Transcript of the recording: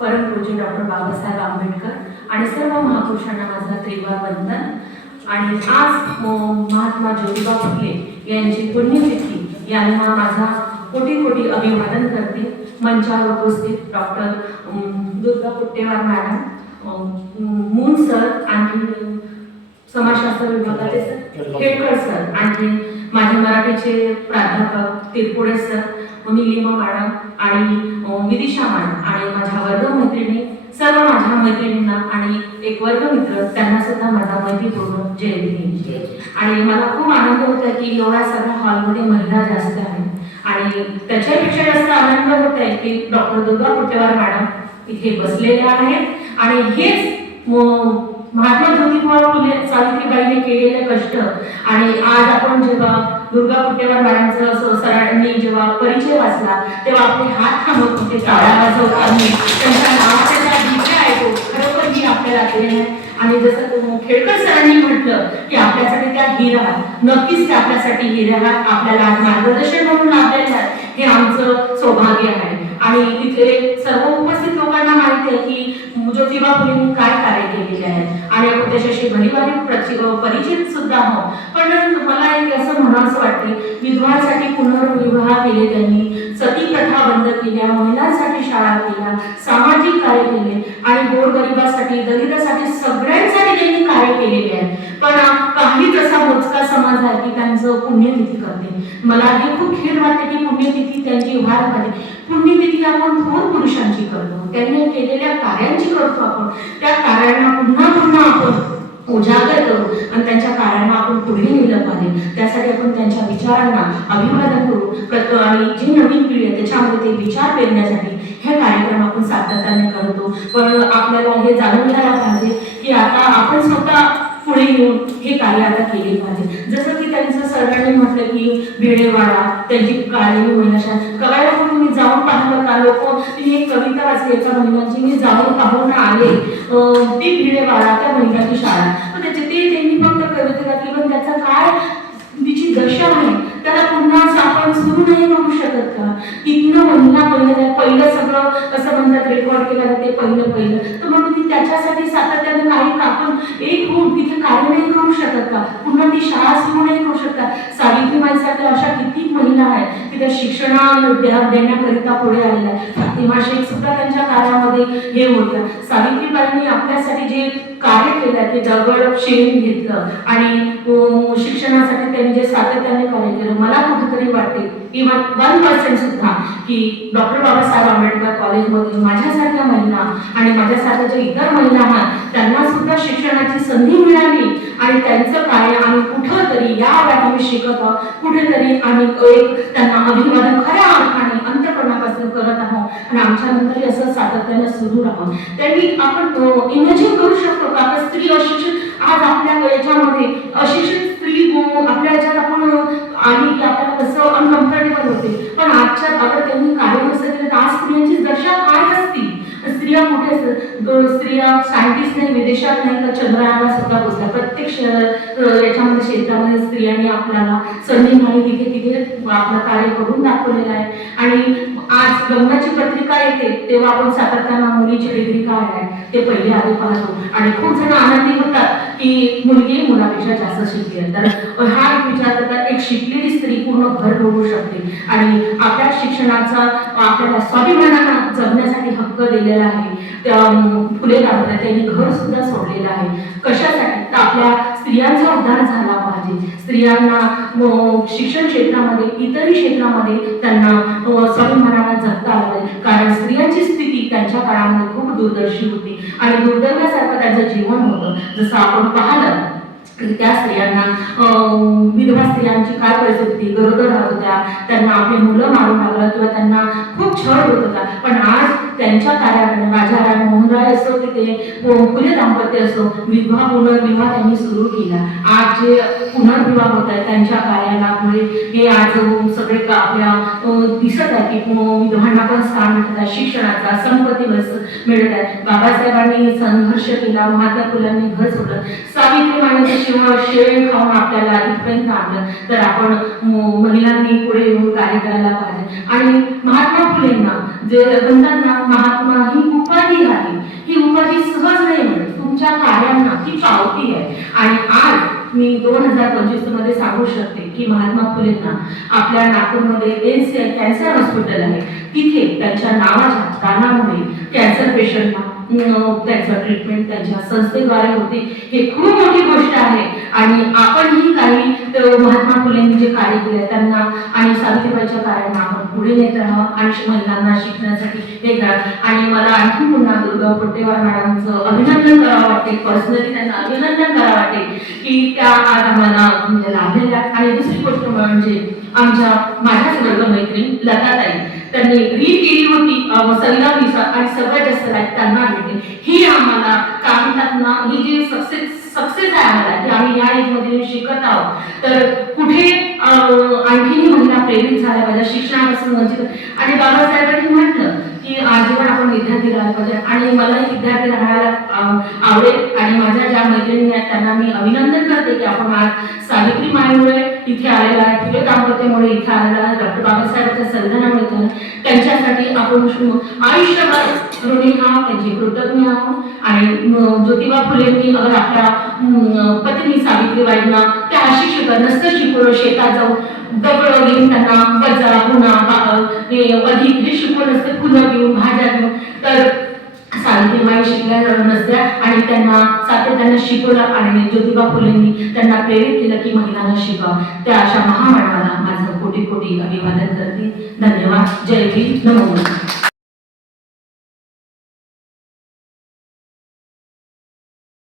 परमपूज्य डॉक्टर बाबासाहेब आंबेडकर आणि सर्व महापुरुषांना माझा त्रिवार वंदन. आणि आज महात्मा ज्योतिबा फुले यांची पुण्यतिथी यांना माझा कोटी कोटी अभिवादन करते. मंचावर उपस्थित doctor Durga Puttewar madam Moon sir आणि समाजशास्त्र विभागाचे सर खेडकर सर आणि माझे मराठीचे प्राध्यापक तिरपुडे सर निलिमा मॅडम आणि विदिशा मॅडम आणि माझ्या वर्गमैत्रिणी सर्व माझ्या मैत्रिणींना आणि एक वर्गमित्र त्यांना सुद्धा माझा मैत्रीपूर्ण जयंती आणि मला खूप आनंद होता की एवढ्या सगळ्या हॉलमध्ये महिला जास्त आहेत आणि त्याच्यापेक्षा जास्त आनंद होत आहे की डॉक्टर दुर्गा कुटेवार मॅडम इथे बसलेल्या आहेत. आणि हेच महात्मा ज्योतिबा फुले सावित्रीबाईने केलेले कष्ट. आणि आज आपण जेव्हा दुर्गा पुट्टेवार असं सरांनी जेव्हा परिचय वाचला तेव्हा आपले हात थांबत होते वाजवताना त्यांच्या नावाचे ज्या खरोखर ही आपल्याला देण आहे. आणि जसं खेळकर सरांनी म्हटलं की आपल्यासाठी त्या हिरा नक्कीच त्या आपल्यासाठी हिरा हा आपल्याला मार्गदर्शन म्हणून लाभलेला हे आमचं सौभाग्य आहे. आणि इथे सर्व उपस्थित लोकांना माहिती आहे की ज्योतिबा फुलेंनी काय कार्य केलेले आहे? आणि आपण त्याच्याशी भरीभारी परिचित सुद्धा आहोत. पण मला एक असं म्हणावंसं वाटते विधवांसाठी पुनर्विवाह केले त्यांनी सती प्रथा बंद केल्या महिलांसाठी शाळा केल्या सामाजिक कार्य केले आणि गोरगरिबासाठी दलितासाठी सगळ्यांसाठी त्यांनी कार्य केलेले आहे. पण काहीच समाज आहे की त्यांचं पुण्यतिथी करते. मला हे खूप खेळ वाटते की पुण्यतिथी त्यांची व्हायला पाहिजे पुण्यतिथी आपण थोर पुरुषांची करतो. त्यांनी केलेल्या कार्यांची करतो आपण. त्या कार्यांना पुन्हा पुन्हा आपण उजागर करू आणि त्यांच्या कार्यांना आपण पुढे नेलं पाहिजे. त्यासाठी आपण त्यांच्या विचारांना अभिवादन करू. प्रत आणि जी नवीन पिढी आहे त्याच्यामध्ये ते विचार पेरण्यासाठी हे कार्यक्रम आपण सातत्याने करतो. पण आपल्याला हे जाणून घ्यायला पाहिजे की आता आपण स्वतः पुढे येऊन हे कार्य आता केले पाहिजे जसं की त्यांचं सर्वांनी म्हटलं की भिडेवाडा त्यांची काळी वैनशा करायला पण मी जाऊन पाहिलं का? लोक मी एक कविता वाचली एका महिलांची. मी जाऊन पाहून आले ती भिडेवाडा त्या महिलाची शाळा. पण त्याचे ते त्यांनी फक्त कविता घातली पण त्याचा काय तिची दशा आहे. त्याला पुन्हा आपण सुरू नाही करू शकत का? तिथनं महिला पहिलं पहिलं सगळं असं म्हणतात रेकॉर्ड केलं जाते पहिलं पहिलं. तर मग ती त्याच्यासाठी सातत्यानं काही आपण एक होऊन तिथे कार्य नाही करू शकत का? पुन्हा ती शाळा सुरू नाही करू शकता का? सावित्रीबाईसारख्या अशा किती महिला आहेत की त्या शिक्षणा देण्याकरिता पुढे आलेल्या आहेत. फातिमा शेख सुद्धा त्यांच्या कार्यामध्ये हे होत्या. सावित्रीबाईंनी आपल्यासाठी जे कार्य केलं ते दगड शेण घेतलं. आणि शिक्षणासाठी त्यांनी जे सातत्याने कार्य केलं. मला कुठेतरी वाटते इव्हन वन पर्सेंट सुद्धा की डॉक्टर बाबासाहेब आंबेडकर कॉलेजमधून माझ्यासारख्या महिला आणि माझ्यासारख्या ज्या इतर महिला आहात त्यांना सुद्धा शिक्षणाची संधी मिळाली आणि त्यांचं कार्य आम्ही कुठंतरी या व्यापारी शिकत आहोत कुठेतरी आम्ही एक त्यांना अभिवादन खऱ्या अर्थाने अंतकरणापासून करत आहोत आणि आमच्या नंतर असं सातत्याने सुरू राहून त्यांनी आपण इमॅजिन करू शकतो का स्त्री अशिक्षित आज आपल्या याच्यामध्ये अशिक्षित आणि आपण आपल्याला कसं अनकम्फर्टेबल होते. पण आजच्या काळात त्यांनी कार्य नसतं केलं तर आज स्त्रियांची दशा काय असती? स्त्रिया कुठे असतात? स्त्रिया सायंटिस्ट नाही विदेशात नाही तर चंद्रयानाला सुद्धा पोचल्या प्रत्येक याच्यामध्ये क्षेत्रामध्ये स्त्रियांनी आपल्याला संधी नाही तिथे तिथे आपलं कार्य करून दाखवलेलं आहे. आणि आज लग्नाची पत्रिका येते तेव्हा आपण सातत्यानं मुलीची डिग्री काय आहे ते पहिले आधी पाहतो. आणि खूप जण आनंदी होतात. की मुलगी मुलापेक्षा जास्त शिकली आहे. तर हा एक विचार करता एक शिकलेली स्त्री पूर्ण घर घडवू शकते. आणि आपल्या शिक्षणाचा आपल्याला स्वाभिमानाला जगण्यासाठी हक्क दिलेला आहे. त्या फुले दाखवतात त्यांनी घर सुद्धा सोडलेलं आहे. कशासाठी? तर आपल्या स्त्रियांचा उद्धार झाला पाहिजे. स्त्रियांना शिक्षण क्षेत्रामध्ये इतरही क्षेत्रामध्ये त्यांना स्वाभिमानाला जगता आलं पाहिजे कारण स्त्रियांची स्थिती त्यांच्या काळामध्ये खूप दुर्दर्शी होती. आणि दुर्दैवासारखं त्यांचं जीवन होतं. जसं आपण पाहिलं त्या स्त्रियांना अं, विधवा स्त्रियांची काय परिस्थिती गरोदर राहत होत्या त्यांना आपली मुलं मारून टाकलं किंवा त्यांना खूप छळ होत होता. पण आज त्यांच्या कार्याने माझ्या राय मोहनराय असो की ते अं, फुले दाम्पत्य असो विवाह पुनर्विवाह त्यांनी सुरू केला. आज जे पुनर्विवाह होत आहे त्यांच्या कार्याला पुढे हे आज सगळे का आपल्या दिसत आहे की विधवांना पण स्थान मिळत आहे शिक्षणाचा संपत्ती बस- मिळत आहे. बाबासाहेबांनी संघर्ष केला महात्मा फुलांनी घर सोडलं. सावित्रीबाईंनी शिवा शेळ खाऊन आपल्याला इथपर्यंत आणलं. तर आपण महिलांनी पुढे येऊन कार्य करायला पाहिजे. आणि महात्मा फुलेंना जे म्हणतात ना महात्मा ही उपाधी आहे ही उपाधी सहज नाही म्हणत तुमच्या कार्यांना ती पावती आहे. आणि आज मी दोन हजार पंचवीसमध्ये सांगू शकते की महात्मा फुलेंना आपल्या नागपूरमध्ये एन सी कॅन्सर हॉस्पिटल आहे. तिथे त्यांच्या नावाच्या दानामुळे कॅन्सर पेशंटना त्याचं ट्रीटमेंट त्यांच्या संस्थेद्वारे होते. हे खूप मोठी गोष्ट आहे. आणि आपणही काही महात्मा फुलेंनी जे कार्य केले त्यांना आणि सावित्रीबाईच्या कार्यांना आपण पुढे नेत राहावं आणि महिलांना शिकण्यासाठी देतात आणि मला आणखी पुन्हा दुर्गा पोटेवार मॅडमचं अभिनंदन करावं वाटते. पर्सनली त्यांना अभिनंदन करावं वाटते की त्या आज आम्हाला म्हणजे लाभलेल्या आणि दुसरी गोष्ट म्हणजे आमच्या माझ्याच वर्ग मैत्रीण लताताई. त्यांनी रीड केली होती अं, सर्वात जास्त आहेत त्यांना भेटेल ही आम्हाला काय म्हणतात ना ही जी सक्सेस सक्सेस आहे आम्हाला की आम्ही या एजमध्ये शिकत आहोत. तर कुठे अं, आणखीही महिला प्रेरित झाल्या पाहिजे शिक्षणापासून वंचित. आणि बाबासाहेबांनी म्हटलं की आजीवन आपण विद्यार्थी राहायला पाहिजे. आणि मलाही विद्यार्थी राहायला आवडेल. आणि माझ्या ज्या मैत्रिणी आहेत त्यांना मी अभिनंदन करते की आपण आज सावित्री माईमुळे इथे आलेला आहे. फुले दाम्पत्यामुळे इथे आलेला आहे. डॉक्टर बाबासाहेबांच्या संविधानामुळे इथे त्यांच्यासाठी आपण शु- आयुष्यभर ऋणी हा त्यांची कृतज्ञ आहोत. आणि ज्योतिबा फुलेंनी अगर आपल्या पत्नी सावित्रीबाईंना त्या अशिक्षित नसतं शिकवलं शेतात जाऊन दगड घेऊन त्यांना वजा पुन्हा अधिक हे शिकवलं असते. पुन्हा घेऊन भाज्या घेऊन. तर सावित्रीबाई शिकल्या नसत्या आणि त्यांना सातत्यानं शिकवलं आणि ज्योतिबा फुलेंनी त्यांना प्रेरित केलं की महिलांना शिका. त्या अशा महामानवाला माझं कोटी कोटी अभिवादन करते. धन्यवाद. जय भीम. नमो.